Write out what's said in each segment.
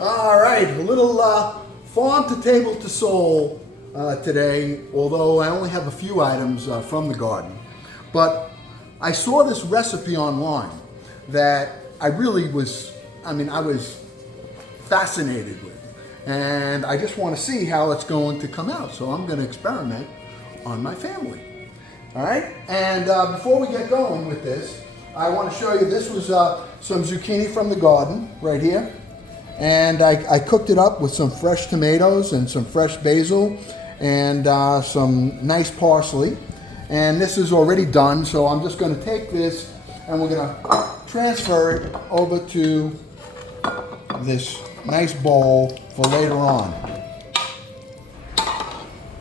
All right, a little farm to table to soul today, although I only have a few items from the garden. But I saw this recipe online that I really was, I was fascinated with. And I just want to see how it's going to come out. So I'm going to experiment on my family. All right, and before we get going with this, I want to show you, this was some zucchini from the garden right here. And I cooked it up with some fresh tomatoes and some fresh basil and some nice parsley. And this is already done, so I'm just going to take this and we're going to transfer it over to this nice bowl for later on.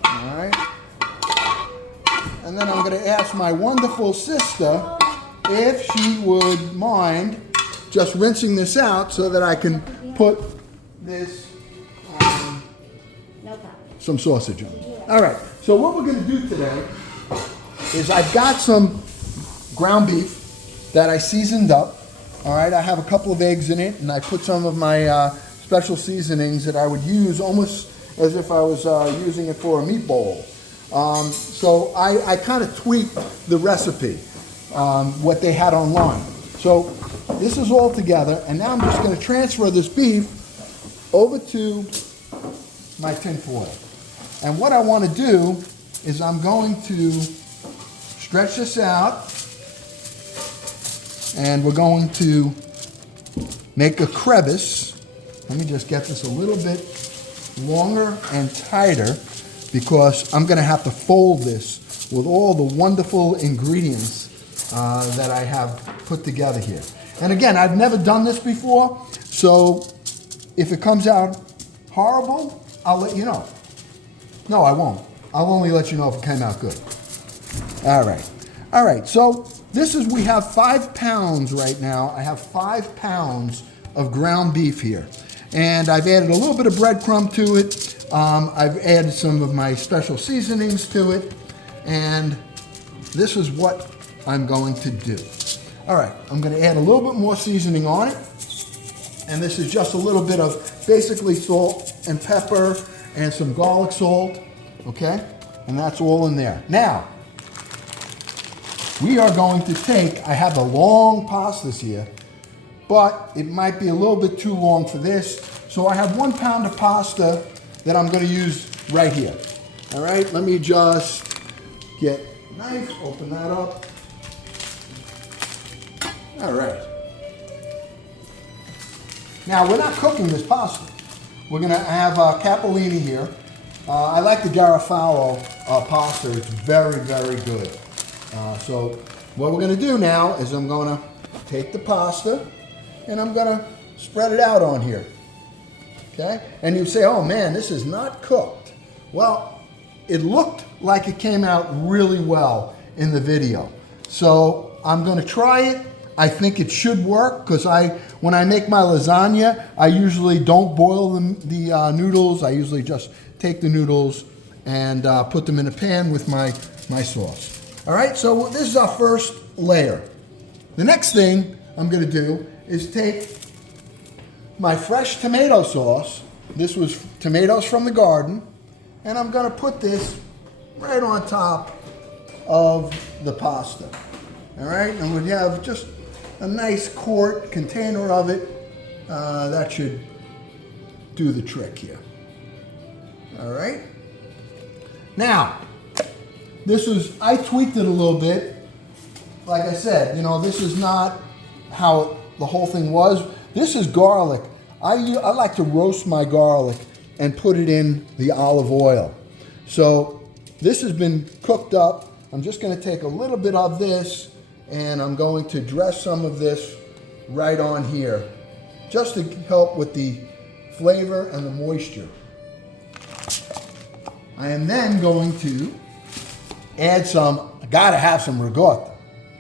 All right. And then I'm going to ask my wonderful sister if she would mind just rinsing this out so that I can put this some sausage on. All right, so what we're going to do today is I've got some ground beef that I seasoned up. All right, I have a couple of eggs in it, and I put some of my special seasonings that I would use almost as if I was using it for a meatball. So I kind of tweaked the recipe, what they had online. So this is all together, and now I'm just going to transfer this beef over to my tin foil. And what I want to do is I'm going to stretch this out, and we're going to make a crevice. Let me just get this a little bit longer and tighter because I'm going to have to fold this with all the wonderful ingredients that I have put together here. And again, I've never done this before, so if it comes out horrible, I'll let you know. No, I won't. I'll only let you know if it came out good. All right, so this is, we have 5 pounds right now. I have 5 pounds of ground beef here. And I've added a little bit of breadcrumb to it. I've added some of my special seasonings to it. And this is what I'm going to do. All right, I'm going to add a little bit more seasoning on it. And this is just a little bit of basically salt and pepper and some garlic salt, okay? And that's all in there. Now, we are going to take, I have the long pastas here, but it might be a little bit too long for this. So I have 1 pound of pasta that I'm going to use right here. All right, let me just get a knife, open that up. All right. Now, we're not cooking this pasta. We're going to have capellini here. I like the Garofalo pasta. It's very, very good. So what we're going to do now is I'm going to take the pasta and I'm going to spread it out on here. Okay? And you say, oh man, this is not cooked. Well, it looked like it came out really well in the video. So I'm going to try it. I think it should work because when I make my lasagna, I usually don't boil the noodles. I usually just take the noodles and put them in a pan with my sauce. All right, so this is our first layer. The next thing I'm going to do is take my fresh tomato sauce. This was tomatoes from the garden, and I'm going to put this right on top of the pasta. All right, and we have just a nice quart container of it. That should do the trick here. All right. Now, I tweaked it a little bit. Like I said, this is not how the whole thing was. This is garlic. I like to roast my garlic and put it in the olive oil. So this has been cooked up. I'm just going to take a little bit of this and I'm going to dress some of this right on here just to help with the flavor and the moisture. I am then going to add I gotta have some ricotta,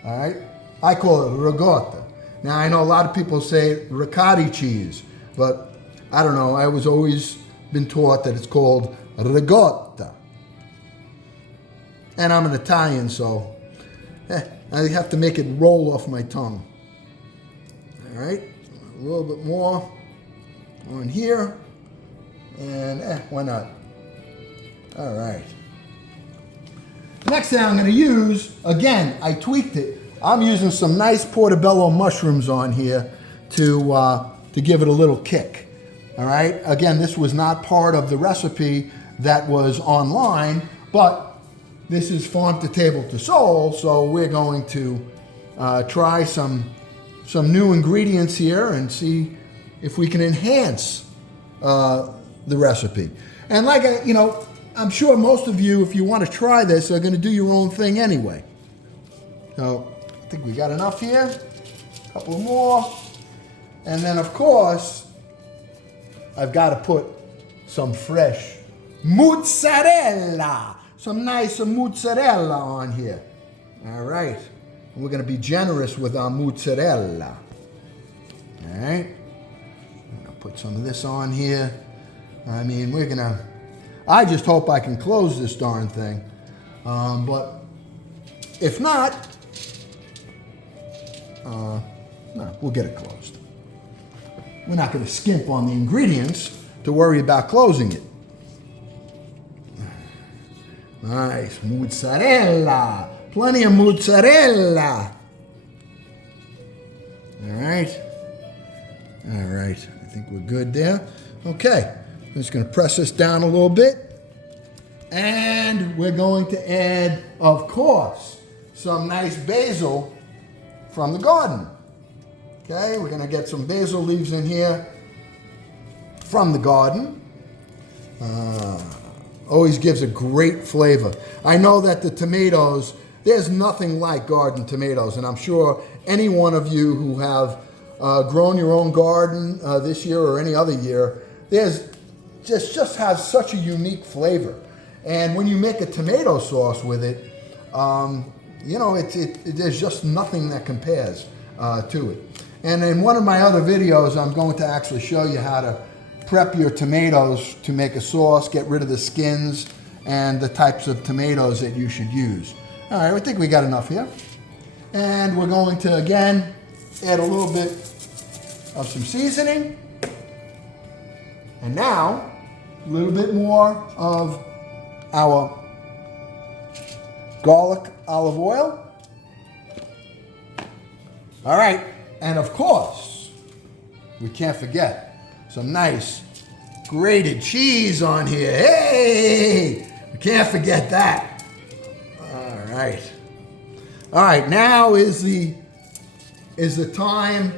all right? I call it ricotta. Now I know a lot of people say ricotta cheese, but I don't know, I was always been taught that it's called ricotta. And I'm an Italian, so I have to make it roll off my tongue. All right, a little bit more. on here. And why not? All right. Next thing I'm going to use, again, I tweaked it. I'm using some nice portobello mushrooms on here to give it a little kick. All right. Again, this was not part of the recipe that was online, but this is farm to table to soul, so we're going to try some new ingredients here and see if we can enhance the recipe. And like I'm sure most of you, if you want to try this, are going to do your own thing anyway. So I think we got enough here. A couple more. And then, of course, I've got to put some fresh mozzarella. Some nice mozzarella on here. All right. We're going to be generous with our mozzarella. All right. I'm going to put some of this on here. I mean, I just hope I can close this darn thing. But if not, no, we'll get it closed. We're not going to skimp on the ingredients to worry about closing it. Nice, mozzarella. Plenty of mozzarella. All right. All right, I think we're good there. Okay, I'm just going to press this down a little bit. And we're going to add, of course, some nice basil from the garden. Okay, we're going to get some basil leaves in here from the garden. Always gives a great flavor. I know that the tomatoes, there's nothing like garden tomatoes, and I'm sure any one of you who have grown your own garden this year or any other year, there's just has such a unique flavor. And when you make a tomato sauce with it, there's just nothing that compares to it. And in one of my other videos, I'm going to actually show you how to prep your tomatoes to make a sauce, get rid of the skins, and the types of tomatoes that you should use. All right, I think we got enough here. And we're going to, again, add a little bit of some seasoning. And now, a little bit more of our garlic olive oil. All right, and of course, we can't forget some nice grated cheese on here. Hey, we can't forget that. All right. All right, now is the time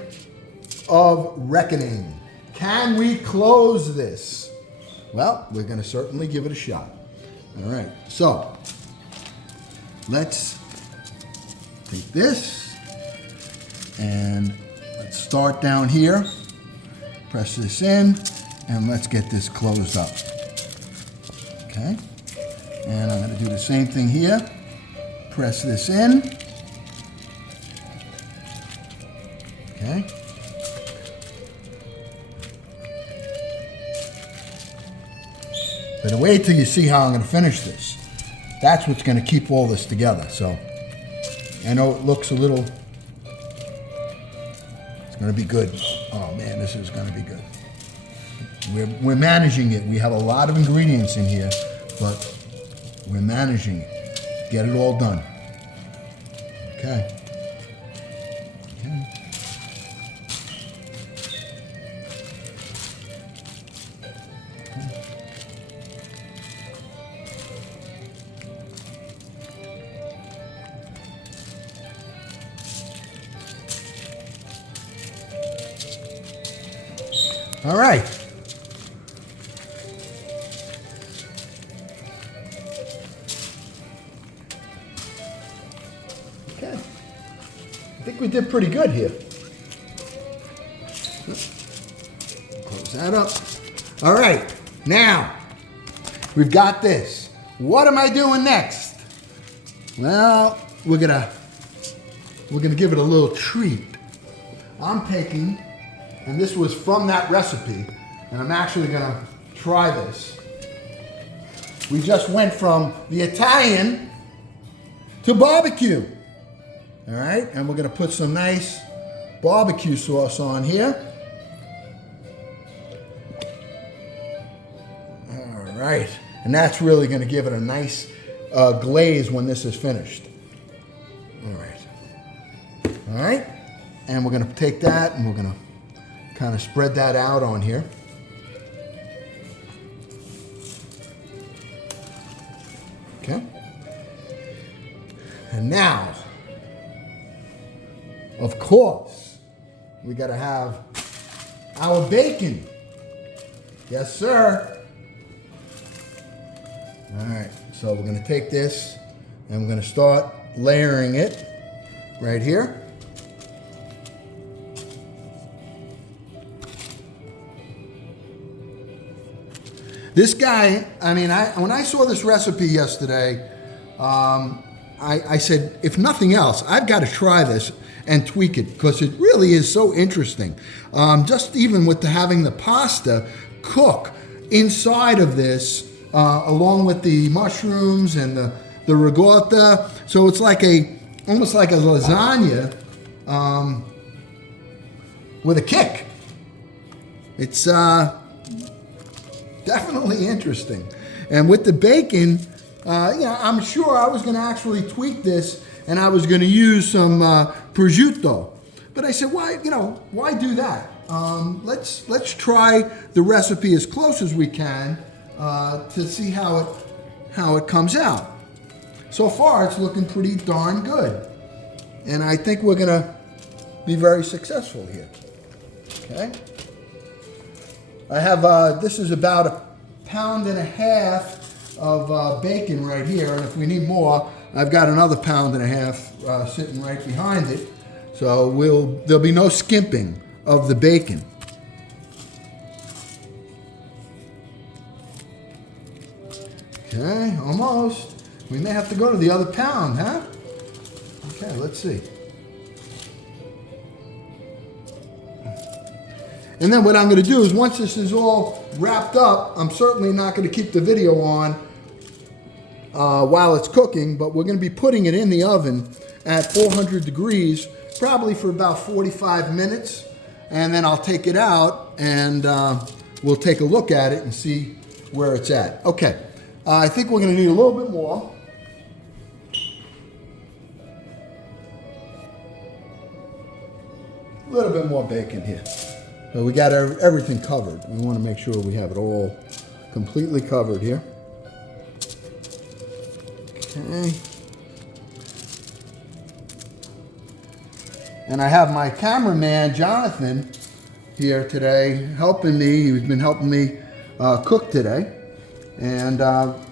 of reckoning. Can we close this? Well, we're going to certainly give it a shot. All right, so let's take this and let's start down here. Press this in and let's get this closed up. Okay, and I'm going to do the same thing here. Press this in. Okay. But wait till you see how I'm going to finish this. That's what's going to keep all this together. So I know it looks a little, it's going to be good. Oh man, this is going to be good. We're managing it. We have a lot of ingredients in here, but we're managing it. Get it all done. Okay. Okay. All right. Okay. I think we did pretty good here. Close that up. All right. Now, we've got this. What am I doing next? Well, we're gonna give it a little treat. I'm taking, and this was from that recipe, and I'm actually gonna try this. We just went from the Italian to barbecue. All right, and we're gonna put some nice barbecue sauce on here. All right, and that's really going to give it a nice glaze when this is finished. All right, and we're going to take that and we're going to kind of spread that out on here. Okay, and now, of course, we got to have our bacon. Yes, sir. All right, so we're going to take this and we're going to start layering it right here. This guy, I mean, when I saw this recipe yesterday, I said, if nothing else, I've got to try this and tweak it because it really is so interesting. Just even with having the pasta cook inside of this, along with the mushrooms and the ricotta, so it's like almost like a lasagna with a kick. It's definitely interesting. And with the bacon, I'm sure I was going to actually tweak this and I was going to use some prosciutto. But I said, why do that? Let's try the recipe as close as we can to see how it comes out. So far, it's looking pretty darn good. And I think we're going to be very successful here. Okay. I have, this is about 1.5 pounds of bacon right here. And if we need more, I've got another 1.5 pounds sitting right behind it. So there'll be no skimping of the bacon. Okay, almost. We may have to go to the other pound, huh? Okay, let's see. And then what I'm going to do is once this is all wrapped up, I'm certainly not going to keep the video on while it's cooking, but we're going to be putting it in the oven at 400 degrees, probably for about 45 minutes. And then I'll take it out and we'll take a look at it and see where it's at. Okay, I think we're going to need a little bit more. A little bit more bacon here. So we got everything covered. We want to make sure we have it all completely covered here. Okay. And I have my cameraman, Jonathan, here today helping me. He's been helping me cook today. And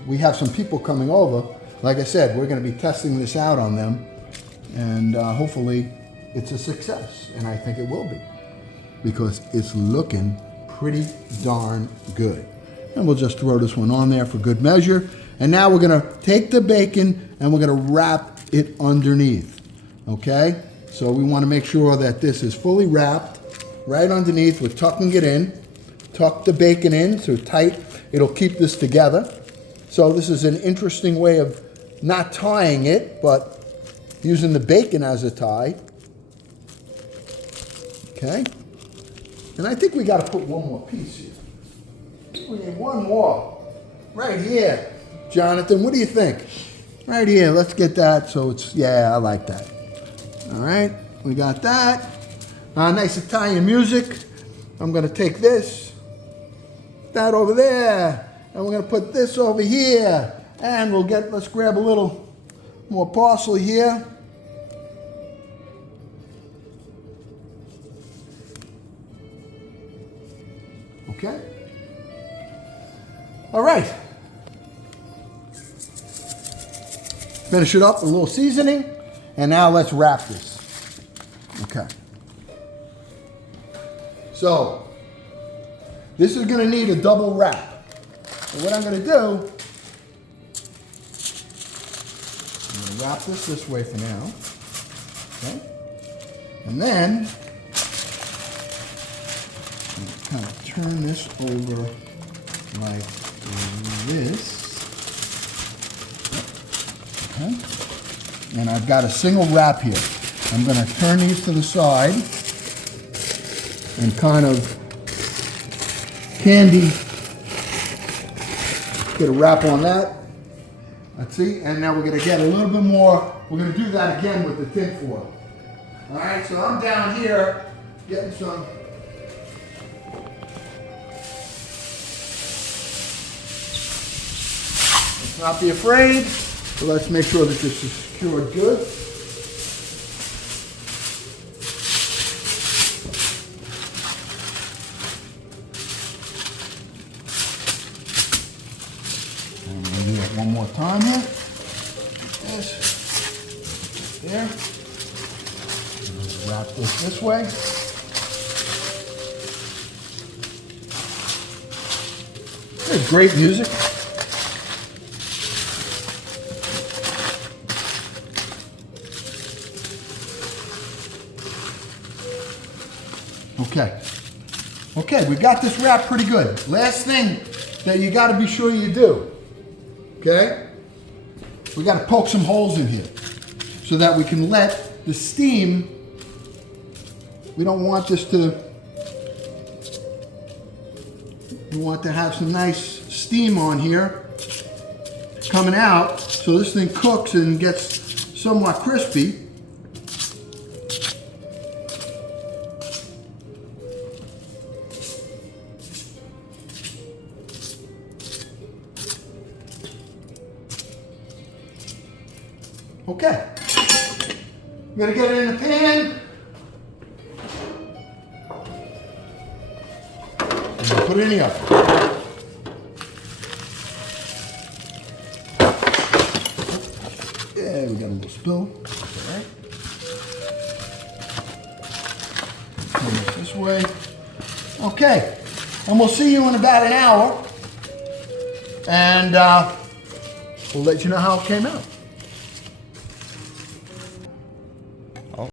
we have some people coming over. Like I said, we're going to be testing this out on them. And hopefully it's a success. And I think it will be, because it's looking pretty darn good. And we'll just throw this one on there for good measure. And now we're going to take the bacon and we're going to wrap it underneath. Okay? So we want to make sure that this is fully wrapped right underneath. We're tucking it in. Tuck the bacon in so tight. It'll keep this together. So this is an interesting way of not tying it, but using the bacon as a tie. Okay? And I think we got to put one more piece here. We need one more. Right here. Jonathan, what do you think? Right here. Let's get that so it's, yeah, I like that. All right. We got that. Nice Italian music. I'm going to take this, that over there, and we're going to put this over here. And let's grab a little more parsley here. Okay. All right. Finish it up with a little seasoning, and now let's wrap this. Okay. So, this is going to need a double wrap. So what I'm going to do, I'm going to wrap this way for now. Okay. And then, kind of turn this over like this. Okay. And I've got a single wrap here. I'm going to turn these to the side and kind of candy Get a wrap on that. Let's see, and now we're gonna get a little bit more. We're gonna do that again with the tin foil. All right, so I'm down here getting some. Let's not be afraid. So let's make sure that this is secured good. And we'll do it one more time here. This. There. Wrap this way. There's great music. Okay. Okay, we got this wrapped pretty good. Last thing that you got to be sure you do. Okay? We got to poke some holes in here so that we can let the steam. We don't want this to. We want to have some nice steam on here coming out so this thing cooks and gets somewhat crispy. Okay, I'm gonna get it in the pan. And put it in the oven. Yeah, we got a little spill. All right. Turn this this way. Okay, and we'll see you in about an hour, and we'll let you know how it came out.